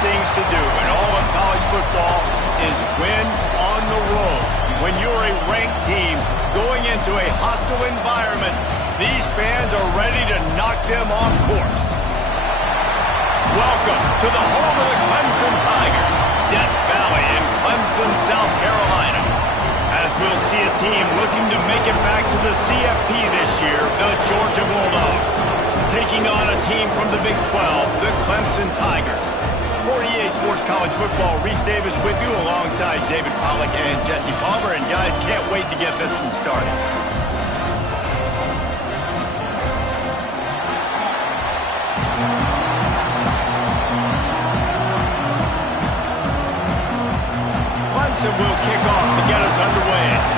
things to do in all of college football is win on the road. When you're a ranked team going into a hostile environment, these fans are ready to knock them off course. Welcome to the home of the Clemson Tigers, Death Valley in Clemson, South Carolina. As we'll see a team looking to make it back to the CFP this year, the Georgia Bulldogs, taking on a team from the Big 12, the Clemson Tigers. For EA Sports College Football, Reese Davis with you alongside David Pollack and Jesse Palmer. And guys, can't wait to get this one started. Clemson will kick off to get us underway.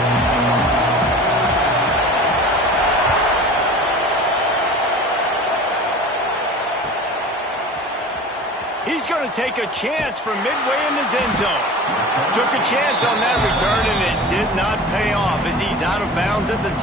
He's going to take a chance from midway in his end zone. Took a chance on that return, and it did not pay off as he's out of bounds at the 10.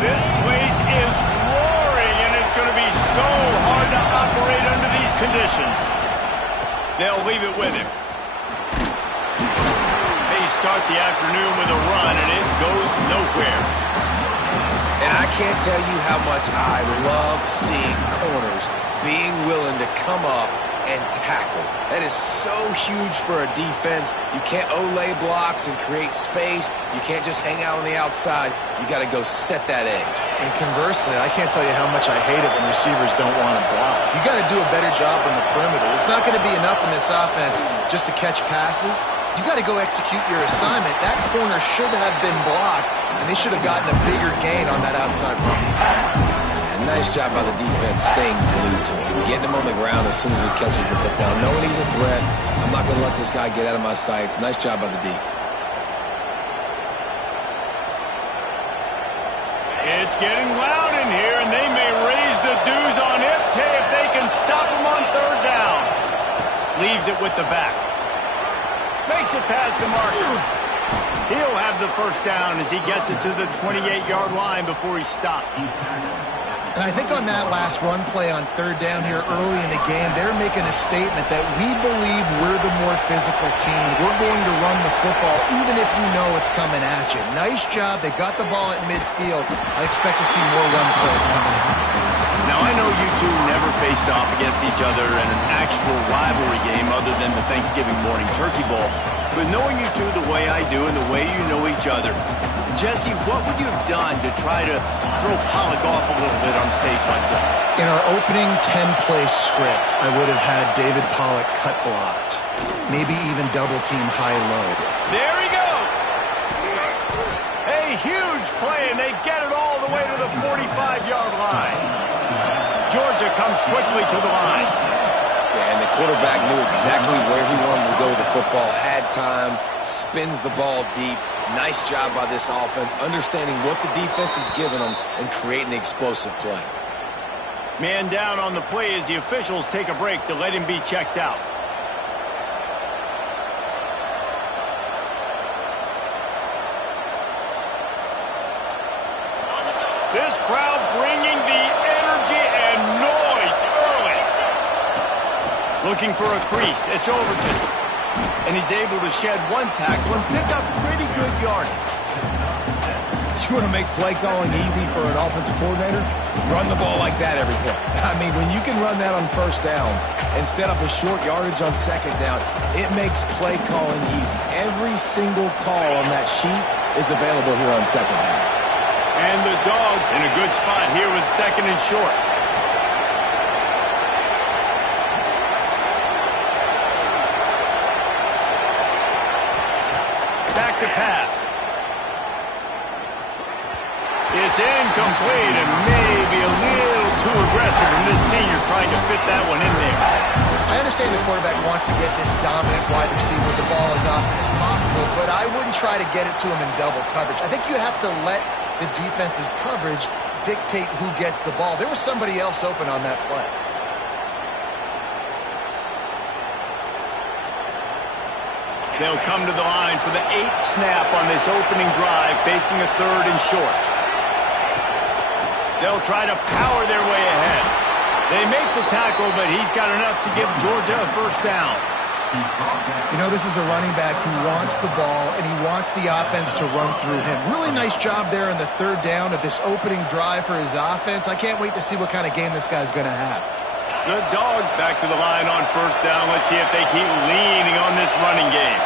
This place is roaring, and it's going to be so hard to operate under these conditions. They'll leave it with him. Start the afternoon with a run, and it goes nowhere. And I can't tell you how much I love seeing corners being willing to come up and tackle. That is so huge for a defense. You can't olay blocks and create space. You can't just hang out on the outside. You got to go set that edge. And conversely, I can't tell you how much I hate it when receivers don't want to block. You got to do a better job on the perimeter. It's not going to be enough in this offense just to catch passes. You got to go execute your assignment. That corner should have been blocked, and they should have gotten a bigger gain on that outside run. Nice job by the defense staying glued to him, getting him on the ground as soon as he catches the football, knowing he's a threat. I'm not going to let this guy get out of my sights. Nice job by the D. It's getting loud in here, and they may raise the dues on Ipte if they can stop him on third down. Leaves it with the back. Makes it past the marker. He'll have the first down as he gets it to the 28-yard line before he stopped. And I think on that last run play on third down here early in the game, they're making a statement that we believe we're the more physical team. We're going to run the football even if you know it's coming at you. Nice job. They got the ball at midfield. I expect to see more run plays coming in. Now, I know you two never faced off against each other in an actual rivalry game other than the Thanksgiving morning turkey bowl. But knowing you two the way I do and the way you know each other, Jesse, what would you have done to try to throw Pollack off a little bit on a stage like this? In our opening 10-play script, I would have had David Pollack cut blocked. Maybe even double-team high-low. There he goes! A huge play, and they get it all the way to the 45-yard line. Georgia comes quickly to the line. Yeah, and the quarterback knew exactly where he wanted to go with the football, had time, spins the ball deep. Nice job by this offense, understanding what the defense is giving them and creating the explosive play. Man down on the play as the officials take a break to let him be checked out. This crowd bringing the energy and noise early. Looking for a crease. It's Overton. And he's able to shed one tackle and pick up pretty good yardage. You want to make play calling easy for an offensive coordinator? Run the ball like that every play. I mean, when you can run that on first down and set up a short yardage on second down, it makes play calling easy. Every single call on that sheet is available here on second down. And the Dogs in a good spot here with second and short. Back to pass. It's incomplete and maybe a little too aggressive from this senior trying to fit that one in there. I understand the quarterback wants to get this dominant wide receiver with the ball as often as possible, but I wouldn't try to get it to him in double coverage. I think you have to let the defense's coverage dictate who gets the ball. There was somebody else open on that play. They'll come to the line for the 8th snap on this opening drive, facing a 3rd and short. They'll try to power their way ahead. They make the tackle, but he's got enough to give Georgia a first down. You know, this is a running back who wants the ball, and he wants the offense to run through him. Really nice job there on the 3rd down of this opening drive for his offense. I can't wait to see what kind of game this guy's going to have. The Dogs back to the line on first down. Let's see if they keep leaning on this running game.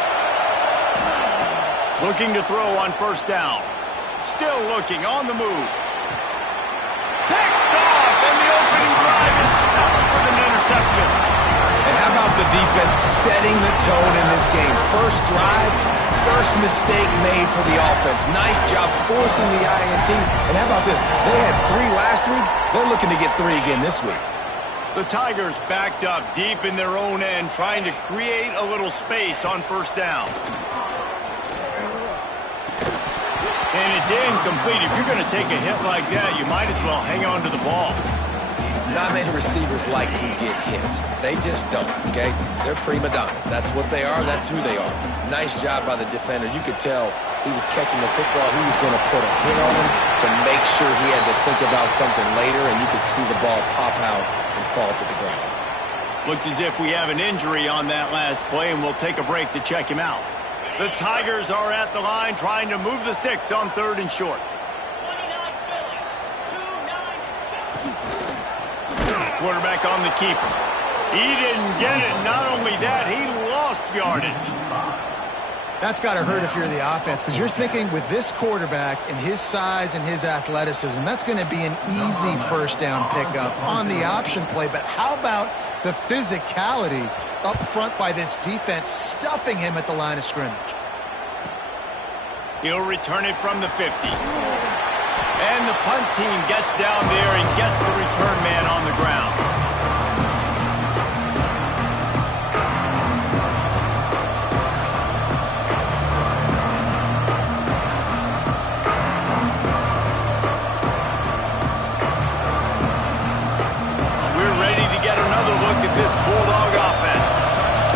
Looking to throw on first down. Still looking on the move. Picked off, and the opening drive is stopped with an interception. And how about the defense setting the tone in this game? First drive, first mistake made for the offense. Nice job forcing the INT. And how about this? They had 3 last week. They're looking to get 3 again this week. The Tigers backed up deep in their own end, trying to create a little space on first down. And it's incomplete. If you're going to take a hit like that, you might as well hang on to the ball. Not many receivers like to get hit. They just don't, okay? They're prima donnas. That's what they are. That's who they are. Nice job by the defender. You could tell he was catching the football. He was going to put a hit on him to make sure he had to think about something later, and you could see the ball pop out and fall to the ground. Looks as if we have an injury on that last play, and we'll take a break to check him out. The Tigers are at the line trying to move the sticks on 3rd and short. Quarterback on the keeper. He didn't get it. Not only that, he lost yardage. That's got to hurt if you're the offense, because you're thinking with this quarterback and his size and his athleticism, that's going to be an easy first down pickup on the option play. But how about the physicality up front by this defense, stuffing him at the line of scrimmage? He'll return it from the 50. And the punt team gets down there and gets the return man on the ground. We're ready to get another look at this Bulldog offense.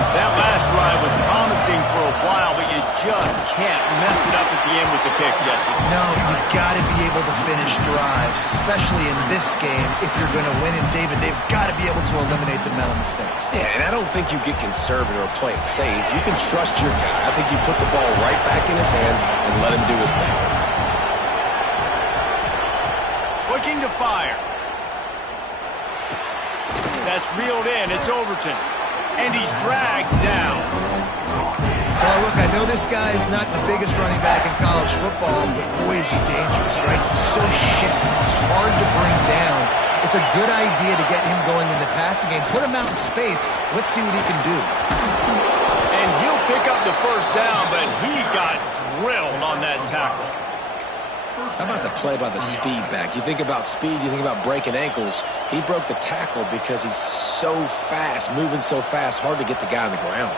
That last drive was promising for a while, but you just can't mess it up at the end with the pick, Jesse. No, you've got to be able to finish drives, especially in this game if you're going to win. And, David, they've got to be able to eliminate the mental mistakes. Yeah, and I don't think you get conservative or play it safe. You can trust your guy. I think you put the ball right back in his hands and let him do his thing. Looking to fire. That's reeled in. It's Overton. And he's dragged down. Well, look, I know this guy is not the biggest running back in college football, but boy, is he dangerous, right? He's so shifty. He's hard to bring down. It's a good idea to get him going in the passing game. Put him out in space. Let's see what he can do. And he'll pick up the first down, but he got drilled on that tackle. How about the play by the speed back? You think about speed, you think about breaking ankles. He broke the tackle because he's so fast, moving so fast, hard to get the guy on the ground.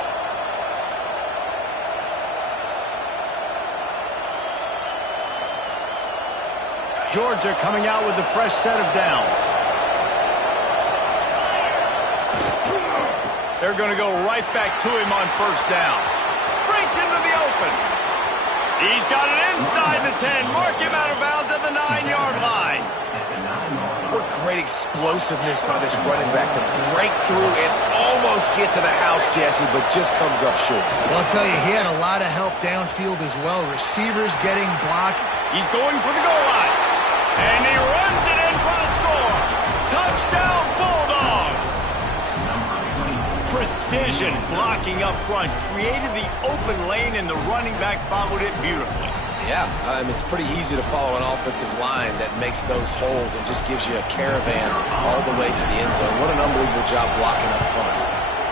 Georgia coming out with a fresh set of downs. They're going to go right back to him on first down. Breaks into the open. He's got it inside the 10. Mark him out of bounds at the 9-yard line. What great explosiveness by this running back to break through and almost get to the house, Jesse, but just comes up short. Well, I'll tell you, he had a lot of help downfield as well. Receivers getting blocked. He's going for the goal line. And he runs it in for the score. Touchdown, Bulldogs. Precision blocking up front created the open lane, and the running back followed it beautifully. Yeah, it's pretty easy to follow an offensive line that makes those holes and just gives you a caravan all the way to the end zone. What an unbelievable job blocking up front.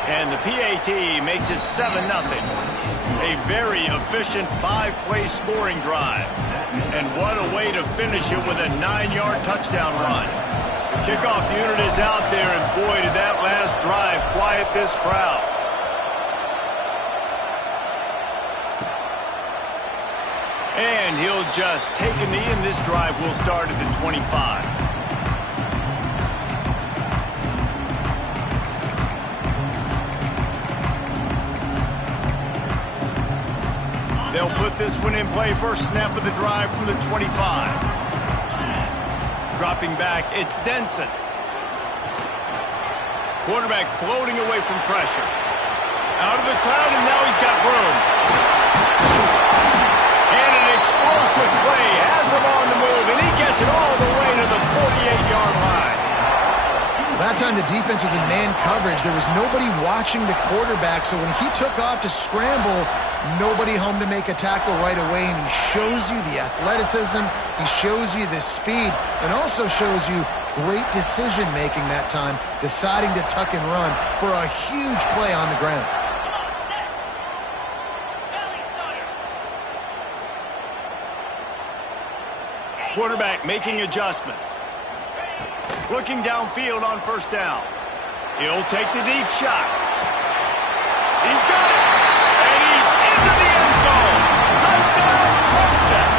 And the PAT makes it 7-0. A very efficient 5-play scoring drive. And what a way to finish it with a 9-yard touchdown run. The kickoff unit is out there, and boy, did that last drive quiet this crowd. And he'll just take a knee, and this drive will start at the 25. one in play, first snap of the drive from the 25. Dropping back, it's Denson. Quarterback floating away from pressure. Out of the crowd, and now he's got room. And an explosive play has him on the move, and he gets it all the way to the 48-yard line. That time the defense was in man coverage. There was nobody watching the quarterback, so when he took off to scramble, nobody home to make a tackle right away, and he shows you the athleticism, he shows you the speed, and also shows you great decision-making that time, deciding to tuck and run for a huge play on the ground. Quarterback making adjustments. Looking downfield on first down. He'll take the deep shot. He's got it. And he's into the end zone. Touchdown, Clemson.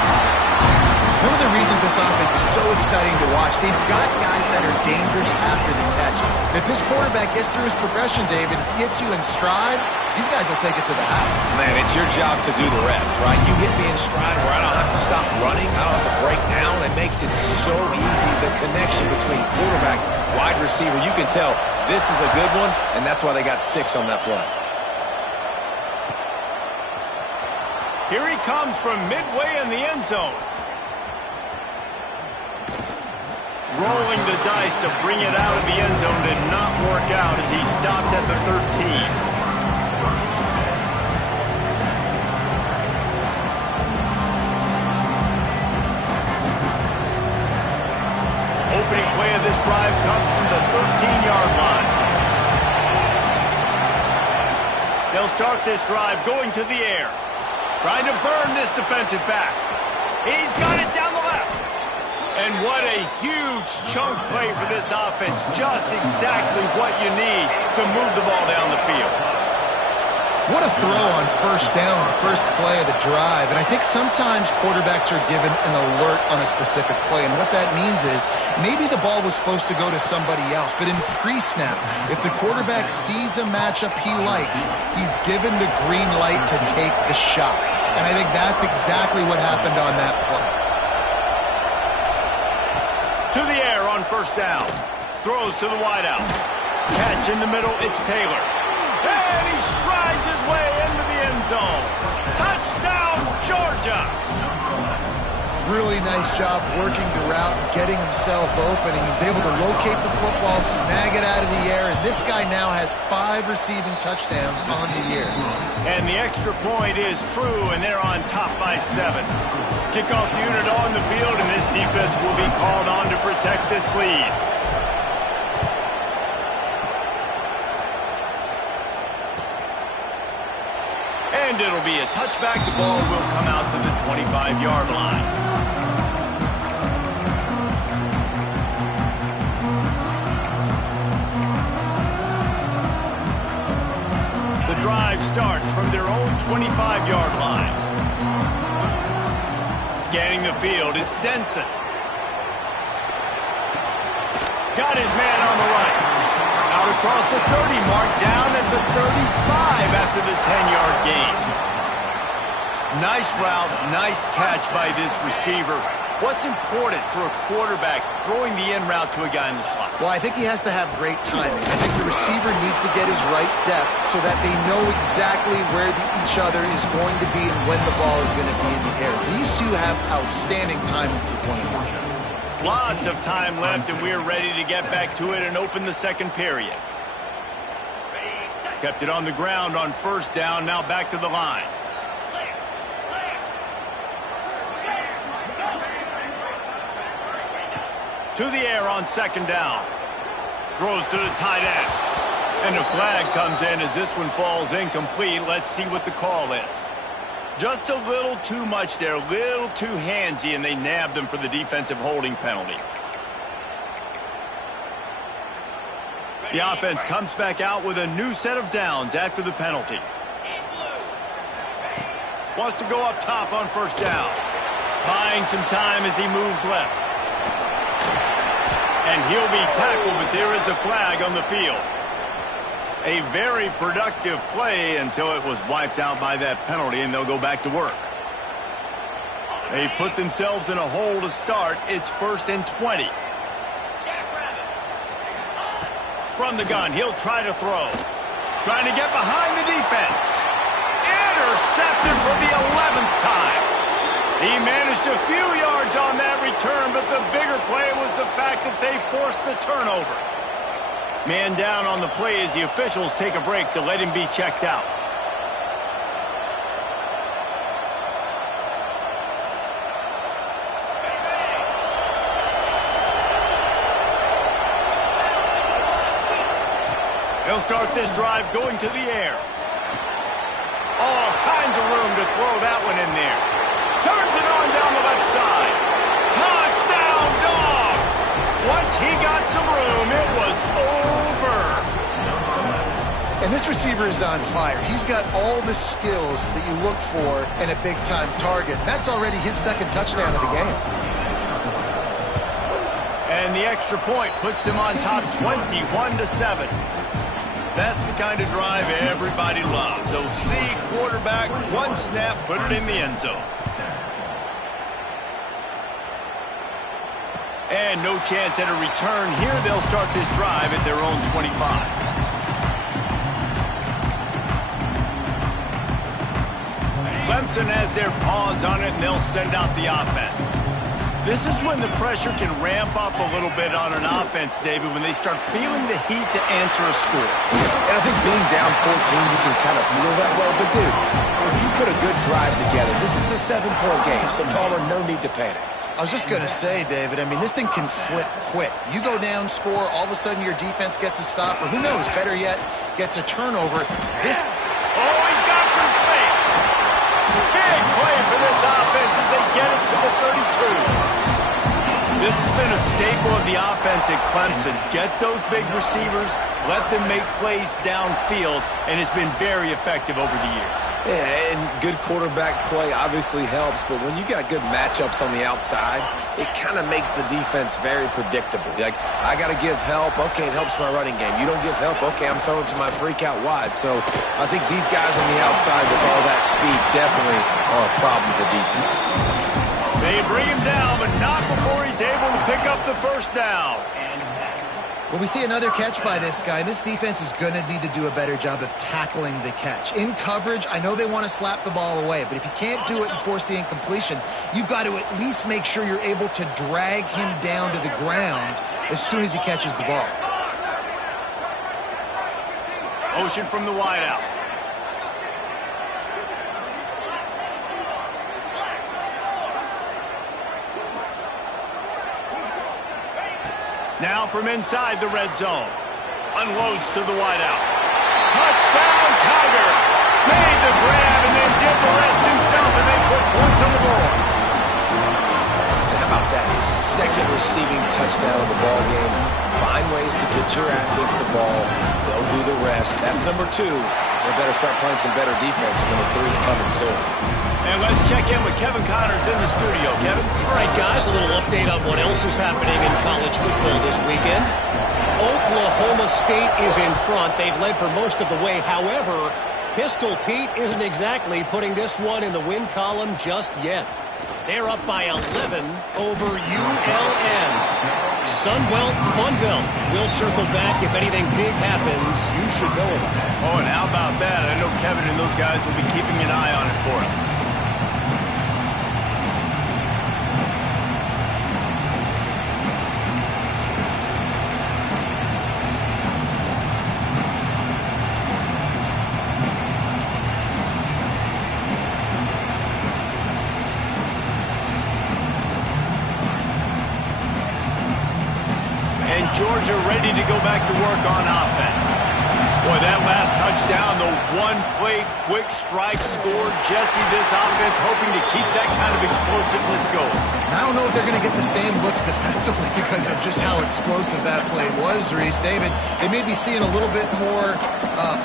One of the reasons this offense is so exciting to watch, they've got guys that are dangerous after the catch. If this quarterback gets through his progression, David, hits you in stride, these guys will take it to the house. Man, it's your job to do the rest, right? You hit me in stride where I don't have to stop running, I don't have to break down. It makes it so easy, the connection between quarterback, wide receiver. You can tell this is a good one, and that's why they got 6 on that play. Here he comes from midway in the end zone. Rolling the dice to bring it out of the end zone did not work out as he stopped at the 13. Opening play of this drive comes from the 13-yard line. They'll start this drive going to the air. Trying to burn this defensive back. He's got it down the left. And what a huge chunk play for this offense. Just exactly what you need to move the ball down the field. What a throw on first down, the first play of the drive. And I think sometimes quarterbacks are given an alert on a specific play. And what that means is maybe the ball was supposed to go to somebody else. But in pre-snap, if the quarterback sees a matchup he likes, he's given the green light to take the shot. And I think that's exactly what happened on that play. To the air on first down. Throws to the wideout. Catch in the middle, it's Taylor. And he strides his way into the end zone. Touchdown, Georgia! Really nice job working the route, getting himself open. He was able to locate the football, snag it out of the air, and this guy now has 5 receiving touchdowns on the year. And the extra point is true, and they're on top by 7. Kickoff unit on the field, and this defense will be called on to protect this lead. And it'll be a touchback. The ball will come out to the 25-yard line. The drive starts from their own 25-yard line. Scanning the field, it's Denson. Got his man on the right. Out across the 30 mark, down at the 35 after the 10-yard gain. Nice route, nice catch by this receiver. What's important for a quarterback throwing the in route to a guy in the slot? Well, I think he has to have great timing. I think the receiver needs to get his right depth so that they know exactly where each other is going to be and when the ball is going to be in the air. These two have outstanding timing with one another. Lots of time left, and we're ready to get back to it and open the second period. Kept it on the ground on first down, now back to the line. To the air on second down. Throws to the tight end. And a flag comes in as this one falls incomplete. Let's see what the call is. Just a little too much there, a little too handsy, and they nabbed them for the defensive holding penalty. The offense comes back out with a new set of downs after the penalty. Wants to go up top on first down. Buying some time as he moves left. And he'll be tackled, but there is a flag on the field. A very productive play until it was wiped out by that penalty, and they'll go back to work. They've put themselves in a hole to start. It's 1st and 20. From the gun, he'll try to throw. Trying to get behind the defense. Intercepted for the 11th time. He managed a few yards on that return, but the bigger play was the fact that they forced the turnover. Man down on the play as the officials take a break to let him be checked out. He'll start this drive going to the air. All kinds of room to throw that one in there. Turns it on down the left side. Touchdown, Dogs! Once he got some room, it was over. And this receiver is on fire. He's got all the skills that you look for in a big-time target. That's already his 2nd touchdown of the game. And the extra point puts them on top 21-7. That's the kind of drive everybody loves. OC, quarterback, one snap, put it in the end zone. And no chance at a return here. They'll start this drive at their own 25. Clemson has their paws on it, and they'll send out the offense. This is when the pressure can ramp up a little bit on an offense, David, when they start feeling the heat to answer a score. And I think being down 14, you can kind of feel that way. But, dude, if you put a good drive together, this is a 7-point game, so Palmer, no need to panic. I was just going to say, David, I mean, this thing can flip quick. You go down, score, all of a sudden your defense gets a stop, or who knows, better yet, gets a turnover. This... Oh, he's got some space. Big play for this offense as they get it to the 32. This has been a staple of the offense at Clemson. Get those big receivers, let them make plays downfield, and it's been very effective over the years. Yeah, and good quarterback play obviously helps, but when you got good matchups on the outside, it kind of makes the defense very predictable. Like, I got to give help. Okay, it helps my running game. You don't give help. Okay, I'm throwing to my freak out wide. So I think these guys on the outside with all that speed definitely are a problem for defenses. They bring him down, but not before he's able to pick up the 1st down. Well, we see another catch by this guy. This defense is going to need to do a better job of tackling the catch. In coverage, I know they want to slap the ball away, but if you can't do it and force the incompletion, you've got to at least make sure you're able to drag him down to the ground as soon as he catches the ball. Motion from the wideout. Now from inside the red zone. Unloads to the wideout. Touchdown, Tiger! Made the grab and then did the rest himself, and they put points on the board. How about that? His 2nd receiving touchdown of the ball game. Find ways to get your athletes the ball. They'll do the rest. That's number 2. They better start playing some better defense. Number 3's coming soon. And let's check in with Kevin Connors in the studio. Kevin? All right, guys, a little update on what else is happening in college football this weekend. Oklahoma State is in front. They've led for most of the way. However, Pistol Pete isn't exactly putting this one in the win column just yet. They're up by 11 over ULM. Sunbelt, Funbelt. We'll circle back if anything big happens. You should know about it. Oh, and how about that? I know Kevin and those guys will be keeping an eye on it for us. Georgia ready to go back to work on offense. Boy, that last touchdown, the one-play quick strike scored. Jesse, this offense hoping to keep that kind of explosiveness going. And I don't know if they're going to get the same looks defensively because of just how explosive that play was, Reese. David, they may be seeing a little bit more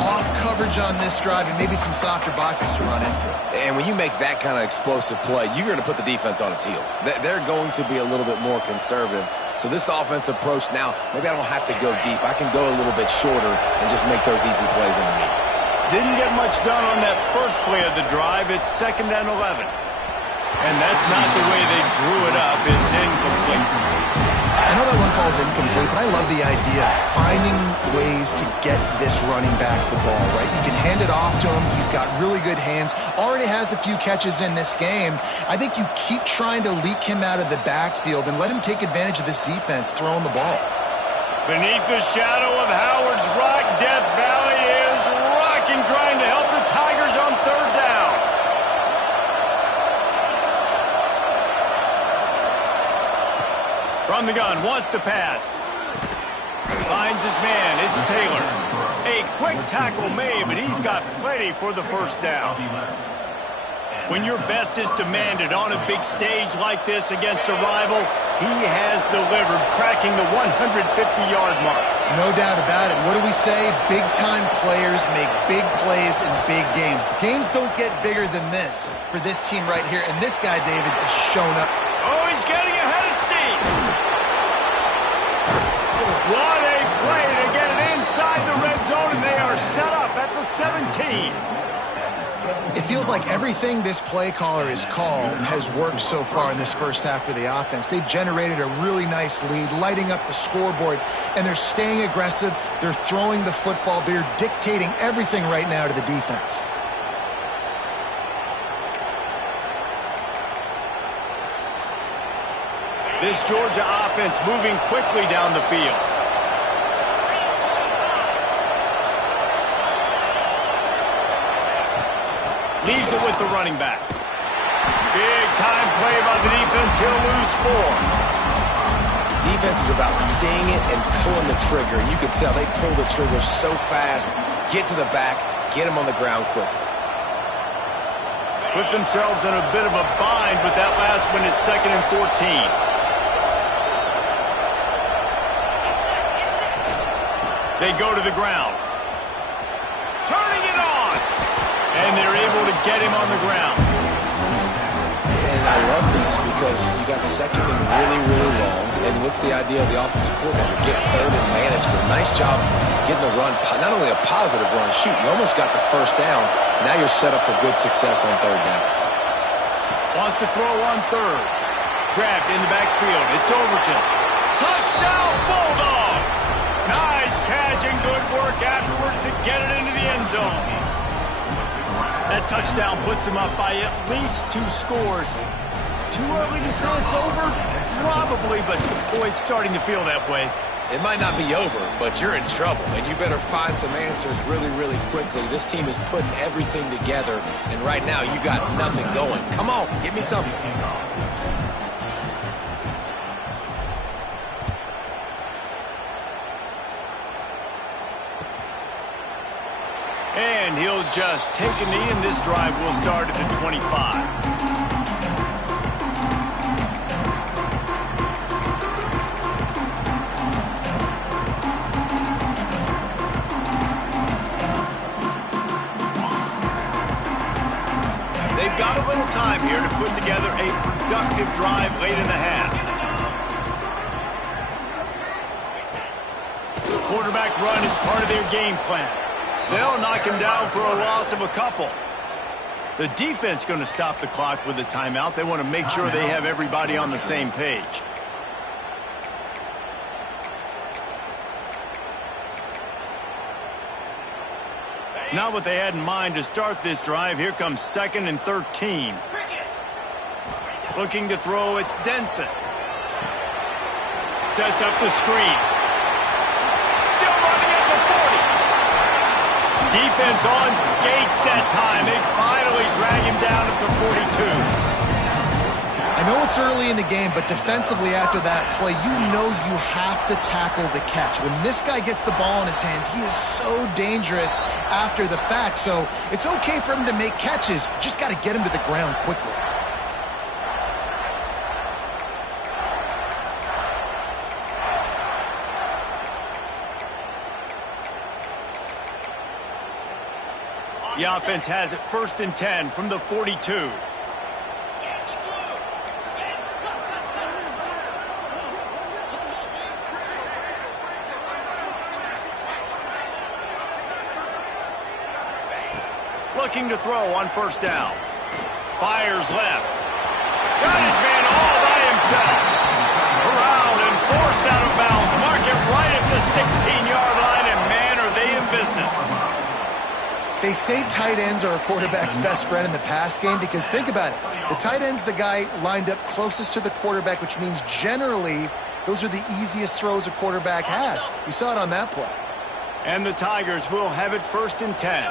off coverage on this drive and maybe some softer boxes to run into. And when you make that kind of explosive play, you're going to put the defense on its heels. They're going to be a little bit more conservative. So this offense approach now, maybe I don't have to go deep. I can go a little bit shorter and just make those easy plays underneath. Didn't get much done on that first play of the drive. It's 2nd and 11. And that's not the way they drew it up. It's incomplete. I know that one falls incomplete, but I love the idea of finding ways to get this running back the ball, right? You can hand it off to him. He's got really good hands. Already has a few catches in this game. I think you keep trying to leak him out of the backfield and let him take advantage of this defense throwing the ball. Beneath the shadow of Howard's Rock, Death Valley is rocking, trying to help the Tigers on third down. From the gun, wants to pass. Finds his man, it's Taylor. A quick tackle made, but he's got plenty for the first down. When your best is demanded on a big stage like this against a rival, he has delivered, cracking the 150-yard mark. No doubt about it. What do we say? Big-time players make big plays in big games. The games don't get bigger than this for this team right here, and this guy, David, has shown up. Oh, he's getting ahead of steam. What a play to get it inside the red zone, and they are set up at the 17. It feels like everything this play caller has called has worked so far in this first half for the offense. They've generated a really nice lead, lighting up the scoreboard, and they're staying aggressive. They're throwing the football. They're dictating everything right now to the defense. This Georgia offense moving quickly down the field. Leaves it with the running back. Big time play by the defense. He'll lose 4. Defense is about seeing it and pulling the trigger. And you can tell they pull the trigger so fast, get to the back, get him on the ground quickly. Put themselves in a bit of a bind with that last one is 2nd and 14. They go to the ground. Turning it on. And they're able to get him on the ground. And I love this because you got 2nd and really, really long. And what's the idea of the offensive coordinator? Get 3rd and manageable. Nice job getting the run. Not only a positive run, shoot, you almost got the first down. Now you're set up for good success on 3rd down. Wants to throw on 3rd. Grabbed in the backfield. It's Overton. Touchdown, Bulldogs! Nice catch and good work afterwards to get it into the end zone. That touchdown puts them up by at least 2 scores. Too early to say it's over? Probably, but boy, it's starting to feel that way. It might not be over, but you're in trouble, and you better find some answers really, really quickly. This team is putting everything together, and right now you got nothing going. Come on, give me something. And he'll just take a knee, and this drive will start at the 25. They've got a little time here to put together a productive drive late in the half. The quarterback run is part of their game plan. They'll knock him down for a loss of a couple. The defense going to stop the clock with a timeout. They want to make sure they have everybody on the same page. Not what they had in mind to start this drive. Here comes 2nd and 13. Looking to throw, it's Denson. Sets up the screen. Still running at the 40. Defense on skates that time. They finally drag him down at the 42. I know it's early in the game, but defensively after that play, you know you have to tackle the catch. When this guy gets the ball in his hands, he is so dangerous after the fact. So it's okay for him to make catches. Just got to get him to the ground quickly. The offense has it 1st and 10 from the 42. Looking to throw on 1st down. Fires left. Got his man all by himself. Around and forced out of bounds. Mark it right at the 16-yard line, and man, are they in business. They say tight ends are a quarterback's best friend in the pass game because think about it. The tight end's the guy lined up closest to the quarterback, which means generally those are the easiest throws a quarterback has. You saw it on that play. And the Tigers will have it 1st and 10.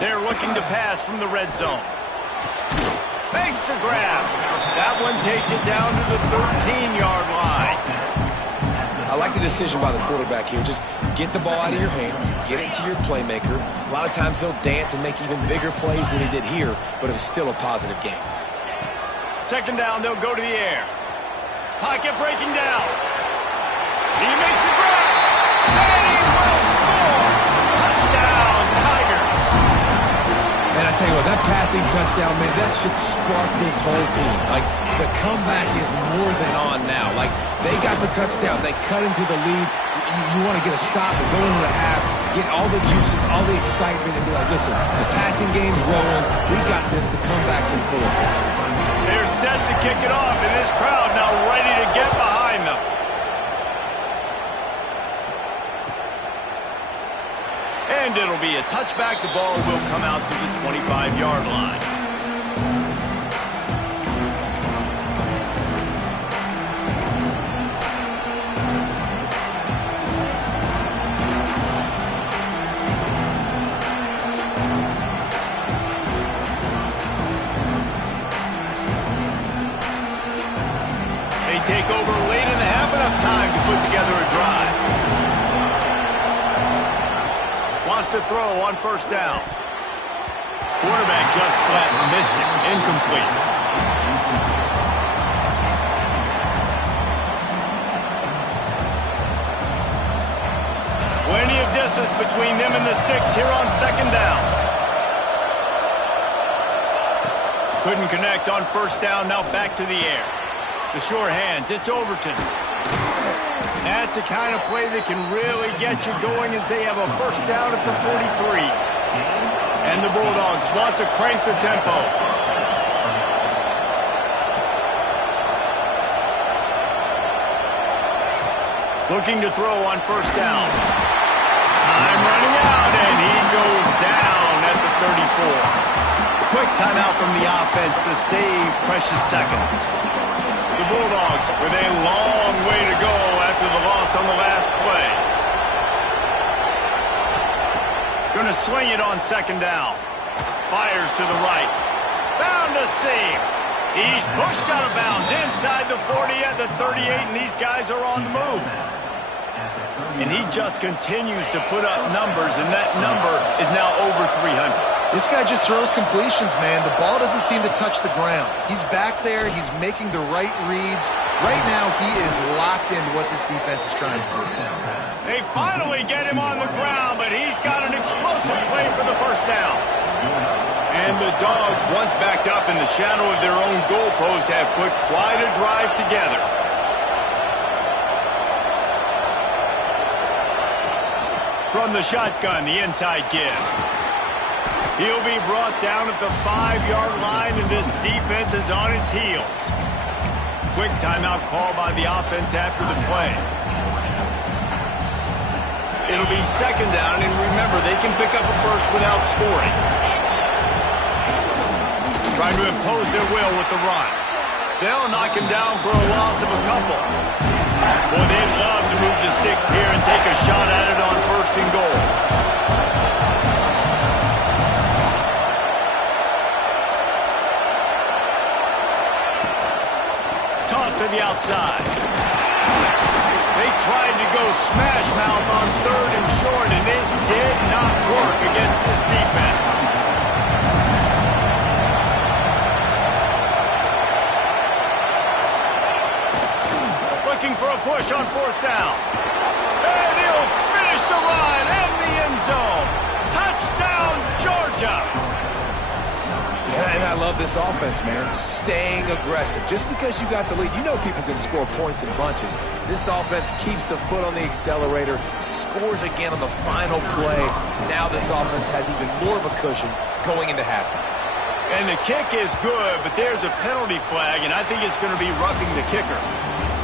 They're looking to pass from the red zone. Thanks to grab. That one takes it down to the 13-yard line. I like the decision by the quarterback here. Just get the ball out of your hands, get it to your playmaker. A lot of times he'll dance and make even bigger plays than he did here, but it was still a positive game. 2nd down, they'll go to the air. Pocket breaking down. He makes a grab. And he will score. Touchdown, Tigers. And I tell you what, that passing touchdown, man, that should spark this whole team. Like, the comeback is more than on now. Like, they got the touchdown. They cut into the lead. You want to get a stop and go into the half, get all the juices, all the excitement, and be like, listen, the passing game's rolling. We got this. The comeback's in full effect. They're set to kick it off, and this crowd now ready to get behind them. And it'll be a touchback. The ball will come out to the 25-yard line. They take over late in the half, enough time to put together a drive. Wants to throw on 1st down. Quarterback just flat missed it. Incomplete. Plenty of distance between them and the sticks here on 2nd down. Couldn't connect on 1st down. Now back to the air. The sure hands. It's Overton. That's the kind of play that can really get you going as they have a 1st down at the 43. And the Bulldogs want to crank the tempo. Looking to throw on 1st down. Time running out, and he goes down at the 34. Quick timeout from the offense to save precious seconds. The Bulldogs with a long way to go after the loss on the last play. Going to swing it on 2nd down. Fires to the right. Found a seam. He's pushed out of bounds inside the 40 at the 38, and these guys are on the move. And he just continues to put up numbers, and that number is now over 300. This guy just throws completions, man. The ball doesn't seem to touch the ground. He's back there. He's making the right reads. Right now, he is locked into what this defense is trying to do. They finally get him on the ground, but he's got an explosive play for the 1st down. And the Dogs, once backed up in the shadow of their own goalpost, have put quite a drive together. From the shotgun, the inside give. He'll be brought down at the 5-yard line, and this defense is on its heels. Quick timeout call by the offense after the play. It'll be 2nd down, and remember, they can pick up a 1st without scoring. Trying to impose their will with the run. They'll knock him down for a loss of a couple. Boy, they'd love to move the sticks here and take a shot at it on 1st and goal. To the outside. They tried to go smash mouth on 3rd and short, and it did not work against this defense. Looking for a push on 4th down. And he'll finish the run in the end zone. Touchdown, Georgia. And I love this offense, man. Staying aggressive. Just because you got the lead, you know people can score points in bunches. This offense keeps the foot on the accelerator, scores again on the final play. Now this offense has even more of a cushion going into halftime. And the kick is good, but there's a penalty flag, and I think it's going to be roughing the kicker.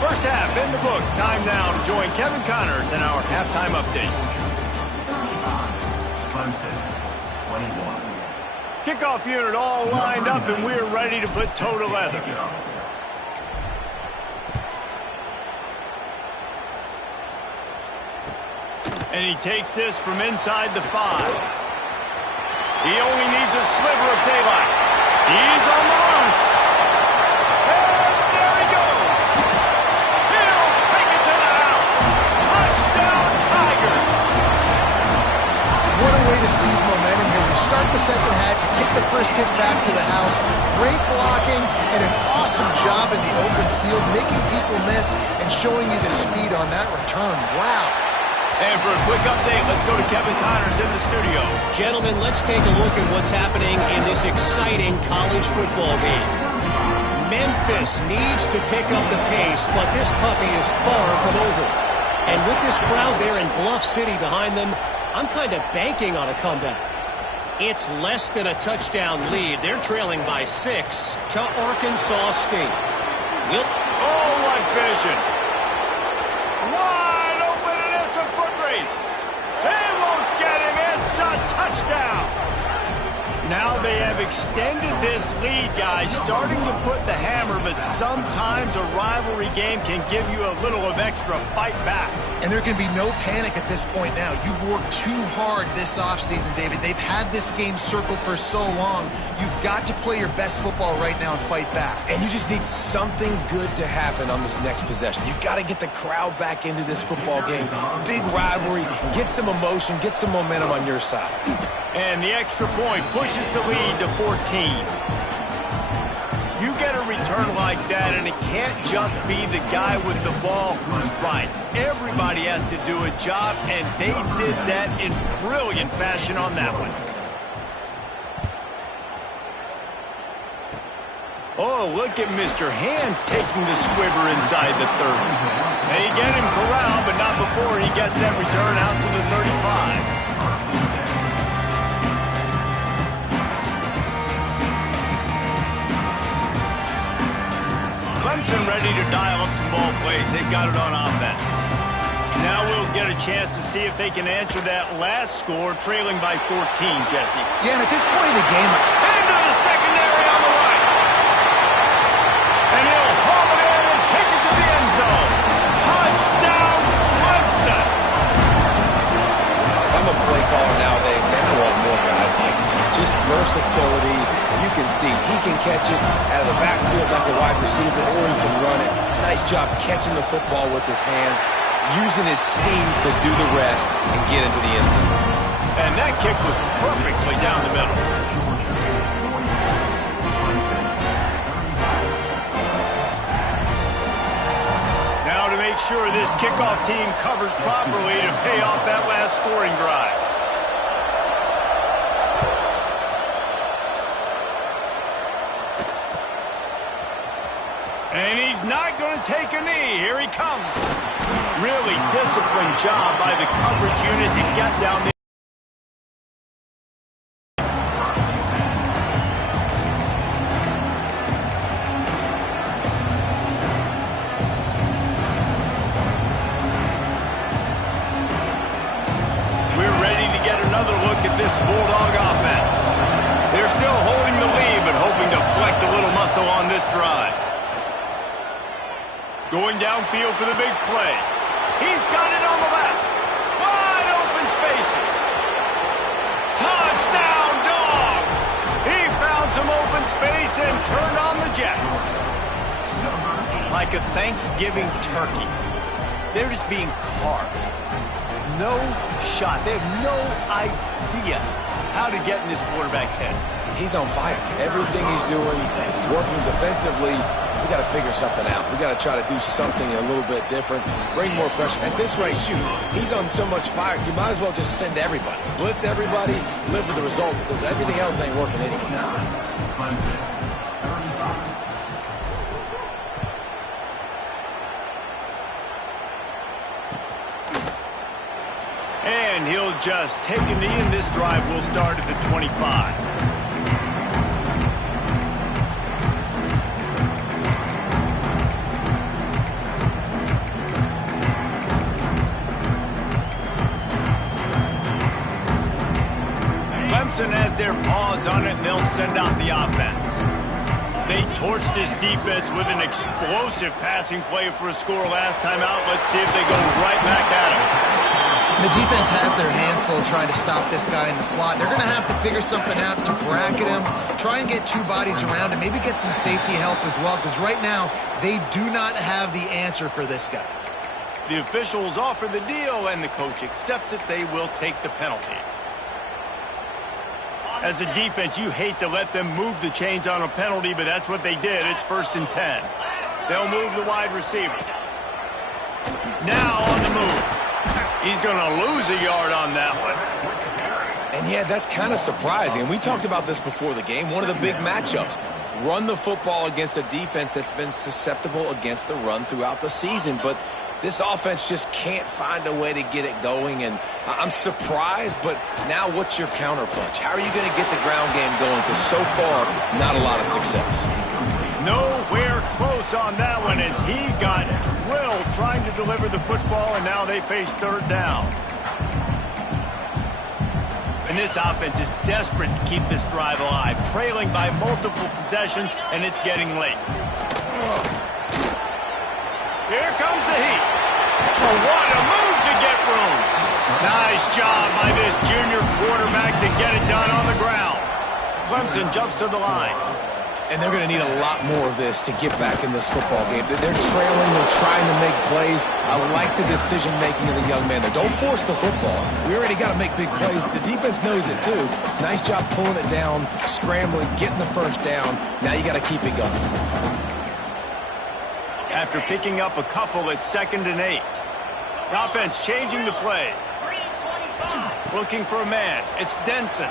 First half in the books. Time now to join Kevin Connors in our halftime update. Clemson, 21. Kickoff unit all lined up, and we're ready to put toe to leather. And he takes this from inside the 5. He only needs a sliver of daylight. He's on the loose. And there he goes. He'll take it to the house. Touchdown, Tiger. What a way to seize momentum here. You start the second half, you take the first kick back to the house. Great blocking and an awesome job in the open field, making people miss and showing you the speed on that return. Wow. And for a quick update, let's go to Kevin Connors in the studio. Gentlemen, let's take a look at what's happening in this exciting college football game. Memphis needs to pick up the pace, but this puppy is far from over. And with this crowd there in Bluff City behind them, I'm kind of banking on a comeback. It's less than a touchdown lead. They're trailing by 6 to Arkansas State. Oh, what vision. Wide open, and it's a foot race. They won't get him. It's a touchdown. Now they have extended this lead, guys, starting to put the hammer, but sometimes a rivalry game can give you a little of extra fight back. And there can be no panic at this point now. You worked too hard this offseason, David. They've had this game circled for so long. You've got to play your best football right now and fight back. And you just need something good to happen on this next possession. You got to get the crowd back into this football game. Big rivalry. Get some emotion. Get some momentum on your side. And the extra point pushes the lead to 14. You get a return like that, and it can't just be the guy with the ball who's right. Everybody has to do a job, and they did that in brilliant fashion on that one. Oh, look at Mr. Hands taking the squibber inside the 30. They get him corralled, but not before he gets that return out to the 35. Clemson ready to dial up some ball plays. They've got it on offense. Now we'll get a chance to see if they can answer that last score, trailing by 14, Jesse. Yeah, and at this point in the game... Into the secondary on the right. And he'll haul it in and take it to the end zone. Touchdown, Clemson. If I'm a play caller nowadays, man, I want more guys like these. Just versatility. You can see he can catch it out of the backfield like a wide receiver, or he can run it. Nice job catching the football with his hands, using his speed to do the rest and get into the end zone. And that kick was perfectly down the middle. Now to make sure this kickoff team covers properly to pay off that last scoring drive. And he's not going to take a knee. Here he comes. Really disciplined job by the coverage unit to get down there. We're ready to get another look at this Bulldog offense. They're still holding the lead, but hoping to flex a little muscle on this drive. Going downfield for the big play. He's got it on the left. Wide open spaces. Touchdown, Dogs! He found some open space and turned on the Jets. Like a Thanksgiving turkey. They're just being carved. No shot. They have no idea how to get in this quarterback's head. He's on fire. Everything he's doing is working defensively. We got to figure something out. We got to try to do something a little bit different, bring more pressure. At this rate, shoot, he's on so much fire, you might as well just send everybody. Blitz everybody, live with the results, because everything else ain't working anyways. And he'll just take a knee, and this drive will start at the 25. Clemson has their paws on it, and they'll send out the offense. They torched this defense with an explosive passing play for a score last time out. Let's see if they go right back at him. The defense has their hands full trying to stop this guy in the slot. They're going to have to figure something out to bracket him, try and get two bodies around him, maybe get some safety help as well, because right now they do not have the answer for this guy. The officials offer the deal, and the coach accepts it. They will take the penalty. As a defense, you hate to let them move the chains on a penalty, but that's what they did. It's 1st and 10. They'll move the wide receiver. Now on the move. He's going to lose a yard on that one. And yeah, that's kind of surprising. And we talked about this before the game. One of the big matchups. Run the football against a defense that's been susceptible against the run throughout the season. But this offense just can't find a way to get it going. And I'm surprised, but now what's your counterpunch? How are you going to get the ground game going? Because so far, not a lot of success. Nowhere close on that one as he got drilled trying to deliver the football, and now they face 3rd down. And this offense is desperate to keep this drive alive, trailing by multiple possessions, and it's getting late. Here comes the heat. Oh, what a move to get room. Nice job by this junior quarterback to get it done on the ground. Clemson jumps to the line. And they're going to need a lot more of this to get back in this football game. They're trailing. They're trying to make plays. I like the decision-making of the young man there. Don't force the football. We already got to make big plays. The defense knows it, too. Nice job pulling it down, scrambling, getting the 1st down. Now you got to keep it going. After picking up a couple, it's 2nd and 8. The offense changing the play. Looking for a man. It's Denson.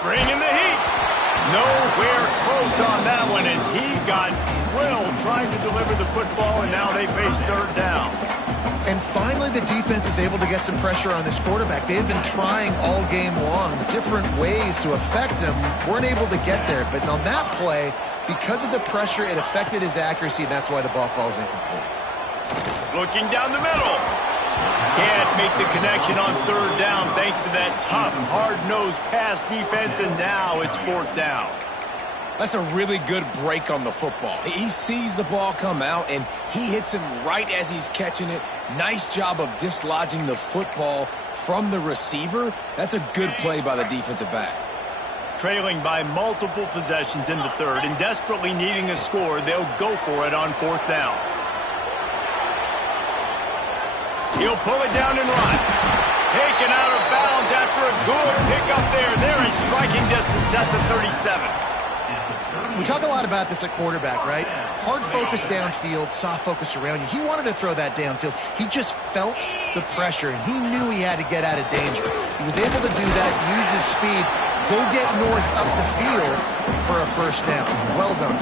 Bringing the heat. Nowhere close on that one as he got drilled trying to deliver the football, and now they face 3rd down. And finally, the defense is able to get some pressure on this quarterback. They have been trying all game long different ways to affect him. Weren't able to get there, but on that play, because of the pressure, it affected his accuracy, and that's why the ball falls incomplete. Looking down the middle. Can't make the connection on 3rd down thanks to that tough, hard-nosed pass defense, and now it's 4th down. That's a really good break on the football. He sees the ball come out, and he hits him right as he's catching it. Nice job of dislodging the football from the receiver. That's a good play by the defensive back. Trailing by multiple possessions in the 3rd and desperately needing a score, they'll go for it on 4th down. He'll pull it down and run. Taken out of bounds after a good pickup there. They're in striking distance at the 37. We talk a lot about this at quarterback, right? Hard focus downfield, soft focus around you. He wanted to throw that downfield. He just felt the pressure, and he knew he had to get out of danger. He was able to do that, use his speed, go get north up the field for a 1st down. Well done.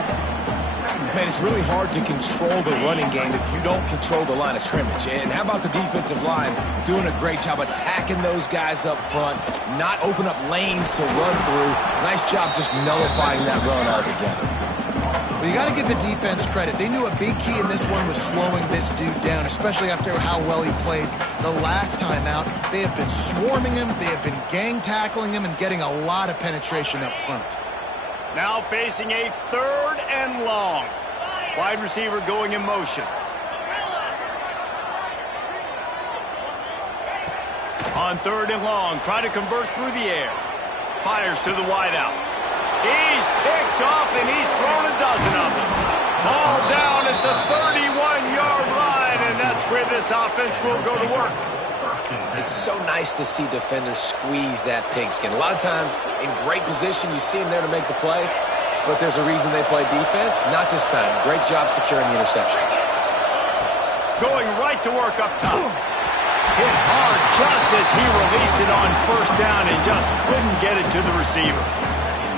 Man, it's really hard to control the running game if you don't control the line of scrimmage. And how about the defensive line doing a great job attacking those guys up front, not open up lanes to run through. Nice job just nullifying that run altogether. Well, you got to give the defense credit. They knew a big key in this one was slowing this dude down, especially after how well he played the last time out. They have been swarming him. They have been gang tackling him and getting a lot of penetration up front. Now facing a 3rd and long. Wide receiver going in motion. On 3rd and long, try to convert through the air. Fires to the wideout. He's picked off, and he's thrown a dozen of them. Ball down at the 31-yard line, and that's where this offense will go to work. It's so nice to see defenders squeeze that pigskin. A lot of times, in great position, you see them there to make the play, but there's a reason they play defense. Not this time. Great job securing the interception. Going right to work up top. Hit hard just as he released it on 1st down and just couldn't get it to the receiver.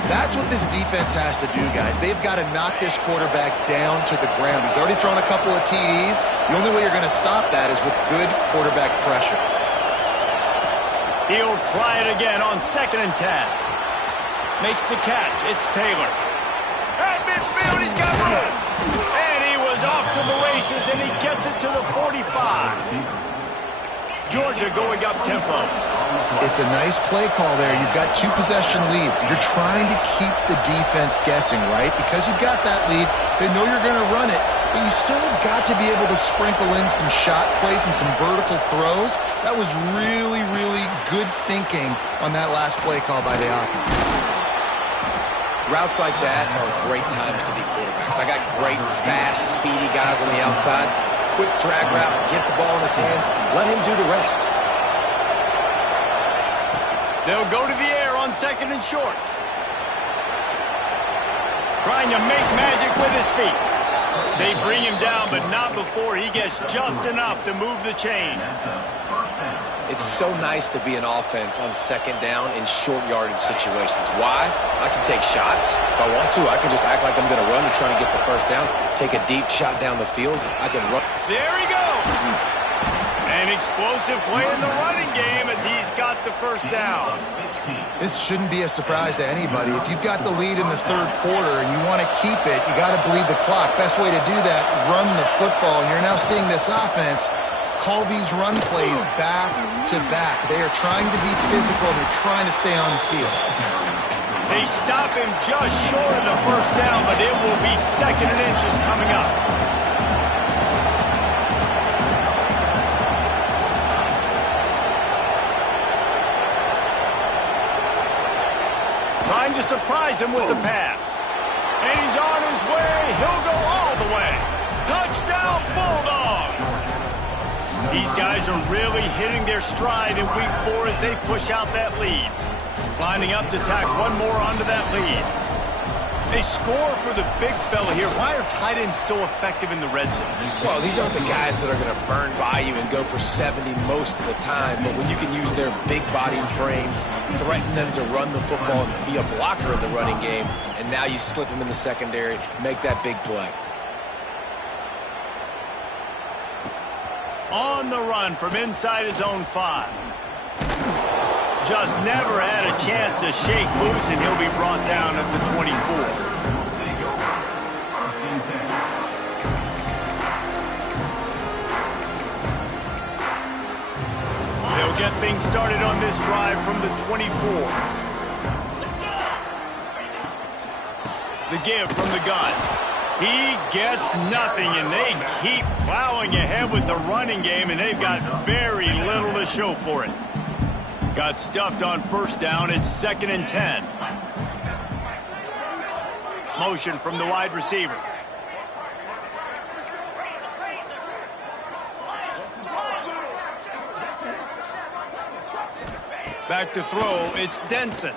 That's what this defense has to do, guys. They've got to knock this quarterback down to the ground. He's already thrown a couple of TDs. The only way you're going to stop that is with good quarterback pressure. He'll try it again on 2nd and 10. Makes the catch. It's Taylor. At midfield, he's got room. And he was off to the races, and he gets it to the 45. Georgia going up tempo. It's a nice play call there. You've got 2-possession lead. You're trying to keep the defense guessing, right? Because you've got that lead, they know you're going to run it, but you still have got to be able to sprinkle in some shot plays and some vertical throws. That was really, really good thinking on that last play call by the offense. Routes like that are great times to be quarterbacks. I got great, fast, speedy guys on the outside. Quick drag route, get the ball in his hands, let him do the rest. They'll go to the air on 2nd and short. Trying to make magic with his feet. They bring him down, but not before he gets just enough to move the chains. It's so nice to be an offense on 2nd down in short yardage situations. Why? I can take shots. If I want to, I can just act like I'm going to run and try to get the first down, take a deep shot down the field. I can run. There he goes. An explosive play in the running game as he's got the first down. This shouldn't be a surprise to anybody. If you've got the lead in the 3rd quarter and you want to keep it, you got to bleed the clock. Best way to do that, run the football. And you're now seeing this offense call these run plays back to back. They are trying to be physical. They're trying to stay on the field. They stop him just short of the first down, but it will be 2nd and inches coming up. Trying to surprise him with the pass. And he's on his way. He'll go all the way. Touchdown, Bulldogs! These guys are really hitting their stride in week 4 as they push out that lead. Lining up to tack one more onto that lead. They score for the big fella here. Why are tight ends so effective in the red zone? Well, these aren't the guys that are going to burn by you and go for 70 most of the time, but when you can use their big body frames, threaten them to run the football and be a blocker in the running game, and now you slip them in the secondary, make that big play. On the run from inside his own 5. Just never had a chance to shake loose, and he'll be brought down at the 24. They'll get things started on this drive from the 24. The give from the gun. He gets nothing, and they keep plowing ahead with the running game, and they've got very little to show for it. Got stuffed on first down. It's 2nd and 10. Motion from the wide receiver. Back to throw. It's Denson.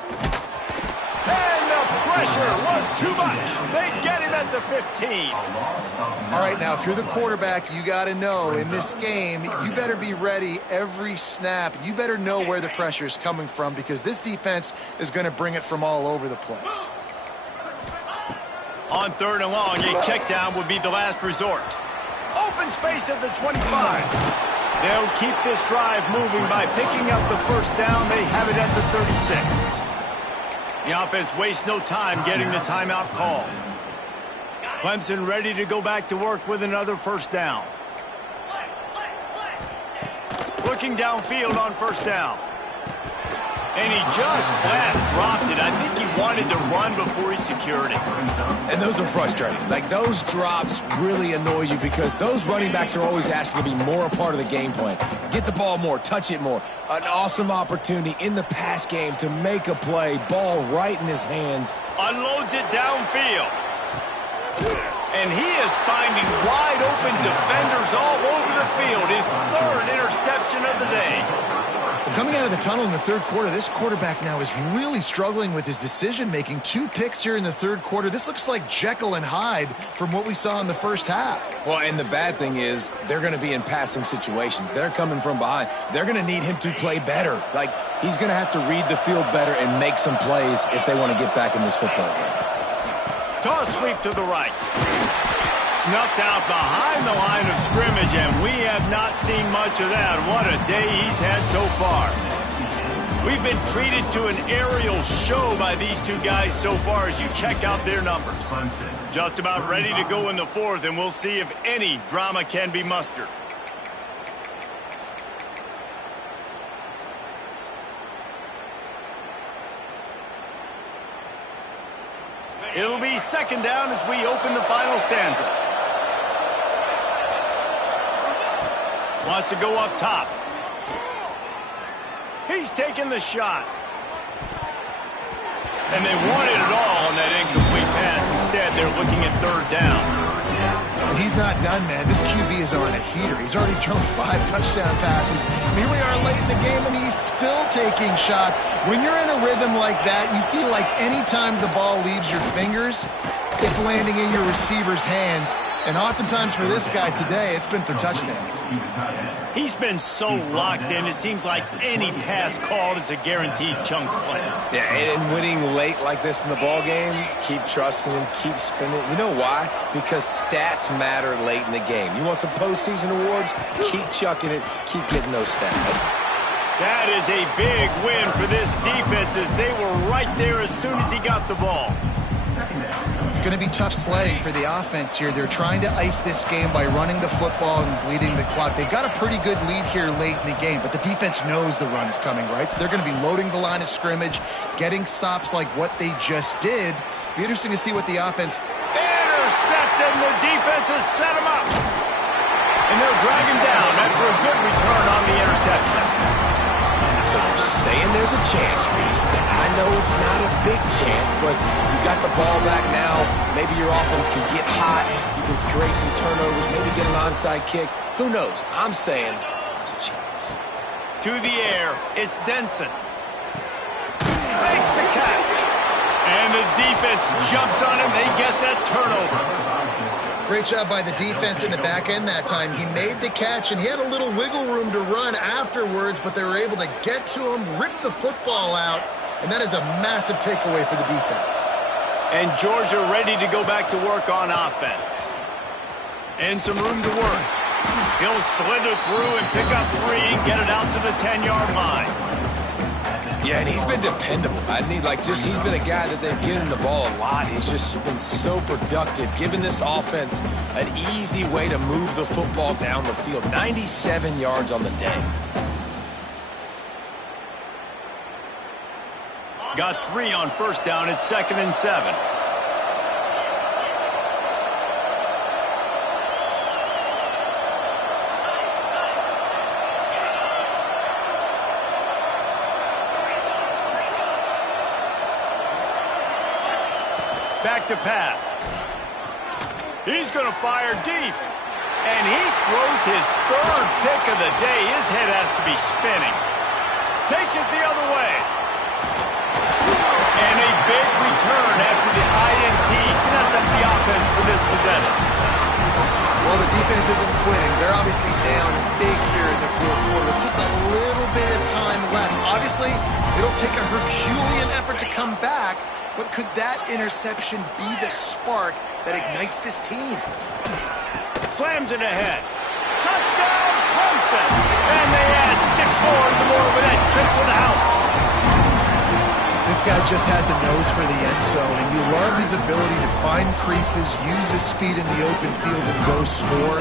And the pressure was too much. They get him at the 15. All right, now, if you're the quarterback, you got to know in this game, you better be ready every snap. You better know where the pressure is coming from because this defense is going to bring it from all over the place. On 3rd and long, a check down would be the last resort. Open space at the 25. They'll keep this drive moving by picking up the first down. They have it at the 36. The offense wastes no time getting the timeout call. Clemson ready to go back to work with another first down. Looking downfield on first down. And he just flat dropped it. I think he wanted to run before he secured it. And those are frustrating. Like, those drops really annoy you because those running backs are always asking to be more a part of the game plan. Get the ball more, touch it more. An awesome opportunity in the pass game to make a play. Ball right in his hands. Unloads it downfield. And he is finding wide open defenders all over the field. His 3rd interception of the day. Coming out of the tunnel in the 3rd quarter, this quarterback now is really struggling with his decision-making. 2 picks here in the 3rd quarter. This looks like Jekyll and Hyde from what we saw in the first half. Well, and the bad thing is they're going to be in passing situations. They're coming from behind. They're going to need him to play better. Like, he's going to have to read the field better and make some plays if they want to get back in this football game. Toss sweep to the right. Snuffed out behind the line of scrimmage, and we have not seen much of that. What a day he's had so far. We've been treated to an aerial show by these two guys so far as you check out their numbers. Just about ready to go in the 4th, and we'll see if any drama can be mustered. It'll be second down as we open the final stanza. Wants to go up top. He's taking the shot. And they wanted it all on that incomplete pass. Instead, they're looking at third down. He's not done, man. This QB is on a heater. He's already thrown 5 touchdown passes. And here we are late in the game, and he's still taking shots. When you're in a rhythm like that, you feel like any time the ball leaves your fingers, it's landing in your receiver's hands. And oftentimes for this guy today, it's been for touchdowns. He's been so locked in, it seems like any pass called is a guaranteed chunk play. Yeah, and winning late like this in the ball game, keep trusting him, keep spinning. You know why? Because stats matter late in the game. You want some postseason awards? Keep chucking it, keep getting those stats. That is a big win for this defense as they were right there as soon as he got the ball. It's going to be tough sledding for the offense here. They're trying to ice this game by running the football and bleeding the clock. They've got a pretty good lead here late in the game, but the defense knows the run is coming, right? So they're going to be loading the line of scrimmage, getting stops like what they just did. Be interesting to see what the offense... Intercepted, and the defense has set him up. And they'll drag him down after a good return on the interception. So you're saying there's a chance, Reese. I know it's not a big chance, but you got the ball back now. Maybe your offense can get hot. You can create some turnovers, maybe get an onside kick. Who knows? I'm saying there's a chance. To the air, it's Denson. Makes the catch. And the defense jumps on him. They get that turnover. Great job by the defense in the back end that time. He made the catch, and he had a little wiggle room to run afterwards, but they were able to get to him, rip the football out, and that is a massive takeaway for the defense. And Georgia ready to go back to work on offense. And some room to work. He'll slither through and pick up 3 and get it out to the 10-yard line. Yeah, and he's been dependable. He's been a guy that they've given the ball a lot. He's just been so productive, giving this offense an easy way to move the football down the field. 97 yards on the day. Got 3 on first down. It's 2nd and 7. Back to pass. He's going to fire deep. And he throws his 3rd pick of the day. His head has to be spinning. Takes it the other way. And a big return after the INT sets up the offense for this possession. Well, the defense isn't quitting. They're obviously down big here in the 4th quarter with just a little bit of time left. Obviously, it'll take a Herculean effort to come back, but could that interception be the spark that ignites this team? Slams it ahead. Touchdown, Clemson! And they add 6 more to the board with that trip to the house. This guy just has a nose for the end zone, and you love his ability to find creases, use his speed in the open field, and go score.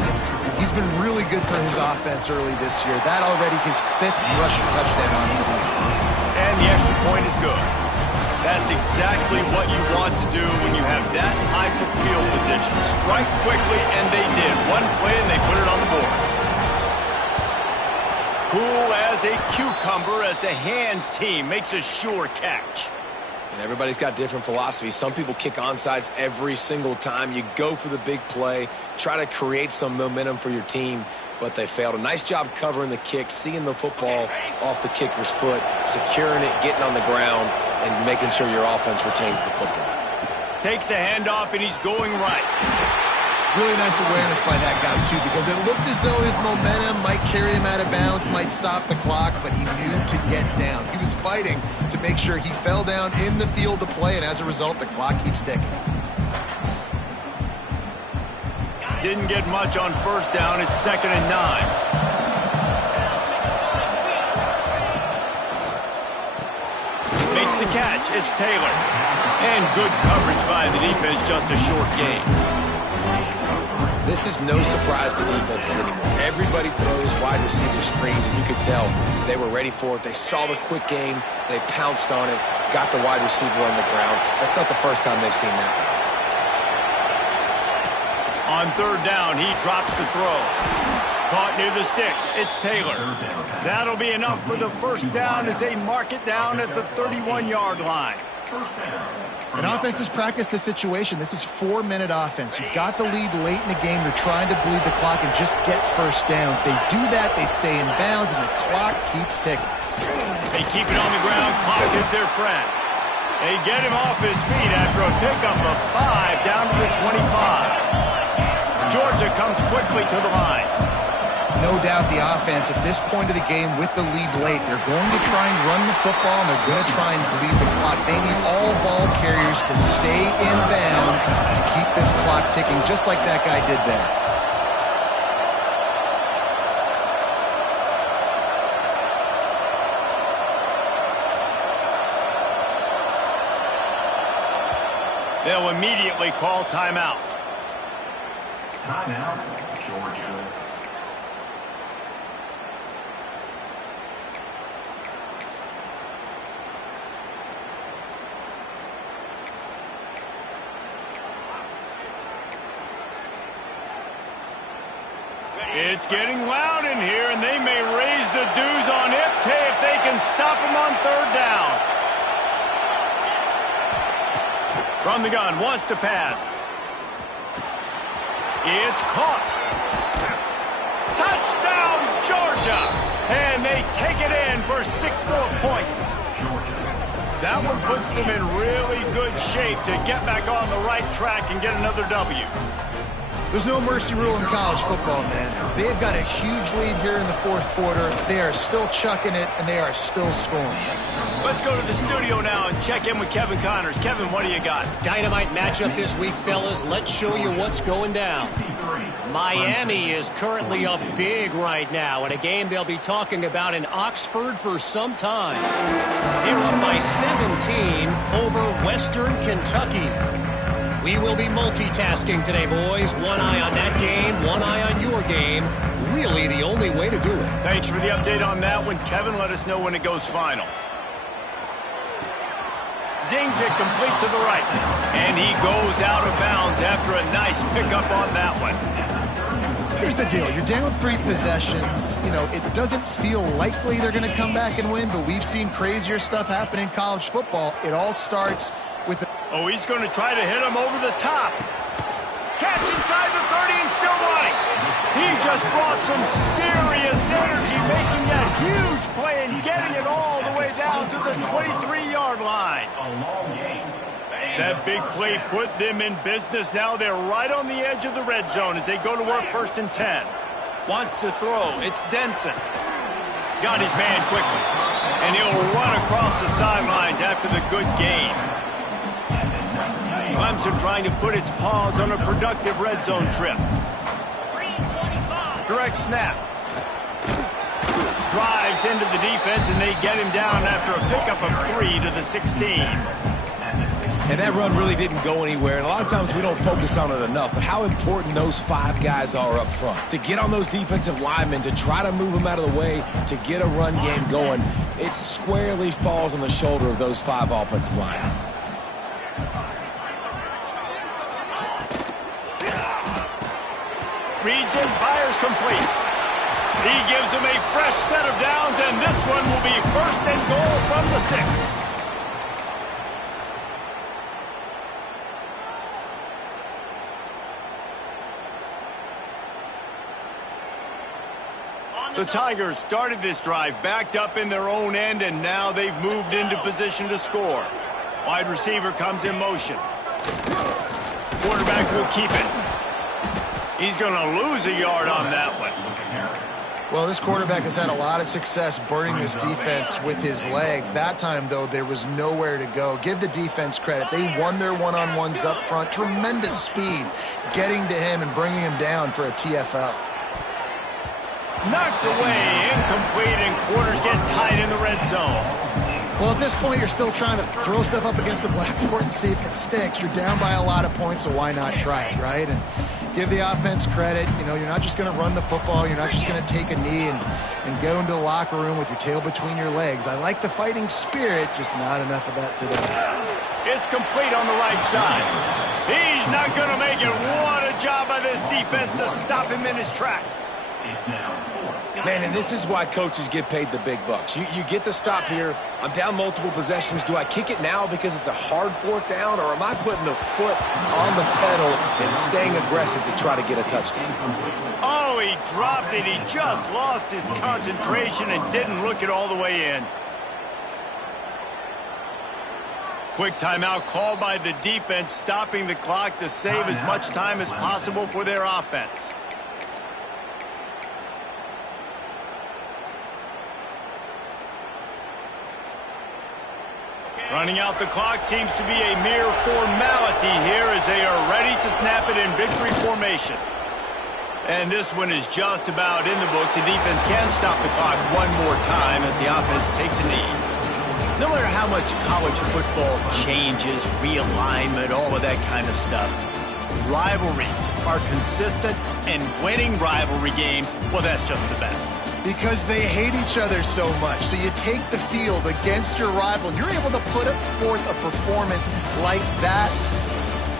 He's been really good for his offense early this year. That already his 5th rushing touchdown on the season. And the extra point is good. That's exactly what you want to do when you have that type of field position. Strike quickly, and they did. One play, and they put it on the board. Cool as a cucumber as the hands team makes a sure catch. And everybody's got different philosophies. Some people kick onside every single time. You go for the big play, try to create some momentum for your team, but they failed. A nice job covering the kick, seeing the football off the kicker's foot, securing it, getting on the ground, and making sure your offense retains the football. Takes the handoff, and he's going right. Really nice awareness by that guy, too, because it looked as though his momentum might carry him out of bounds, might stop the clock, but he knew to get down. He was fighting to make sure he fell down in the field to play, and as a result, the clock keeps ticking. Didn't get much on first down. It's 2nd and 9. Makes the catch. It's Taylor. And good coverage by the defense, just a short gain. This is no surprise to defenses anymore. Everybody throws wide receiver screens, and you could tell they were ready for it. They saw the quick game. They pounced on it. got the wide receiver on the ground. That's not the first time they've seen that. On third down, he drops the throw. Caught near the sticks. It's Taylor. That'll be enough for the first down as they mark it down at the 31-yard line. And offenses practice the situation. This is 4-minute offense. You've got the lead late in the game. You're trying to bleed the clock and just get first downs. They do that, they stay in bounds, and the clock keeps ticking. They keep it on the ground. Clock is their friend. They get him off his feet after a pickup of 5 down to the 25. Georgia comes quickly to the line. No doubt the offense at this point of the game with the lead late, they're going to try and run the football, and they're going to try and bleed the clock. They need all ball carriers to stay in bounds to keep this clock ticking, just like that guy did there. They'll immediately call timeout. Timeout, Georgia. It's getting loud in here, and they may raise the dues on Ipke if they can stop him on third down. From the gun, wants to pass. It's caught. Touchdown, Georgia! And they take it in for 6 more points. That one puts them in really good shape to get back on the right track and get another W. There's no mercy rule in college football, man. They've got a huge lead here in the fourth quarter. They are still chucking it, and they are still scoring. Let's go to the studio now and check in with Kevin Connors. Kevin, what do you got? Dynamite matchup this week, fellas. Let's show you what's going down. Miami is currently up big right now in a game they'll be talking about in Oxford for some time. They're up by 17 over Western Kentucky. We will be multitasking today, boys. One eye on that game, one eye on your game. Really the only way to do it. Thanks for the update on that one, Kevin. Let us know when it goes final. Zings it complete to the right. And he goes out of bounds after a nice pickup on that one. Here's the deal. You're down 3 possessions. You know, it doesn't feel likely they're going to come back and win, but we've seen crazier stuff happen in college football. It all starts with... Oh, he's going to try to hit him over the top. Catch inside the 30 and still running. He just brought some serious energy, making that huge play and getting it all the way down to the 23-yard line. That big play put them in business. Now they're right on the edge of the red zone as they go to work 1st and 10. Wants to throw. It's Denson. Got his man quickly. And he'll run across the sidelines after the good gain. Clemson trying to put its paws on a productive red zone trip. Direct snap. Drives into the defense, and they get him down after a pickup of 3 to the 16. And that run really didn't go anywhere. And a lot of times we don't focus on it enough. But how important those 5 guys are up front. To get on those defensive linemen, to try to move them out of the way, to get a run game going, it squarely falls on the shoulder of those 5 offensive linemen. Reads and fires complete. He gives them a fresh set of downs, and this one will be 1st and goal from the 6. The Tigers started this drive backed up in their own end, and now they've moved into position to score. Wide receiver comes in motion. Quarterback will keep it. He's going to lose a yard on that one. Well, this quarterback has had a lot of success burning this defense with his legs. That time, though, there was nowhere to go. Give the defense credit. They won their one-on-ones up front. Tremendous speed getting to him and bringing him down for a TFL. Knocked away, incomplete, and quarters get tight in the red zone. Well, at this point, you're still trying to throw stuff up against the blackboard and see if it sticks. You're down by a lot of points, so why not try it, right? And give the offense credit. You know, you're not just going to run the football. You're not just going to take a knee and go into the locker room with your tail between your legs. I like the fighting spirit, just not enough of that today. It's complete on the right side. He's not going to make it. What a job by this defense to stop him in his tracks. It's now 4th. Man, and this is why coaches get paid the big bucks. You get the stop here. I'm down multiple possessions. Do I kick it now because it's a hard 4th down, or am I putting the foot on the pedal and staying aggressive to try to get a touchdown? Oh, he dropped it. He just lost his concentration and didn't look it all the way in. Quick timeout called by the defense, stopping the clock to save as much time as possible for their offense. Running out the clock seems to be a mere formality here as they are ready to snap it in victory formation. And this one is just about in the books. The defense can stop the clock one more time as the offense takes a knee. No matter how much college football changes, realignment, all of that kind of stuff, rivalries are consistent, and winning rivalry games, well, that's just the best. Because they hate each other so much. So you take the field against your rival, and you're able to put forth a performance like that.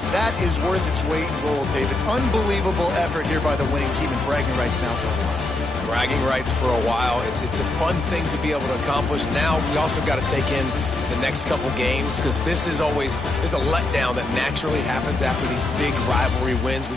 That is worth its weight in gold, David. Unbelievable effort here by the winning team, and bragging rights now for a while. Bragging rights for a while. It's a fun thing to be able to accomplish. Now we also got to take in the next couple games, because this is always, there's a letdown that naturally happens after these big rivalry wins.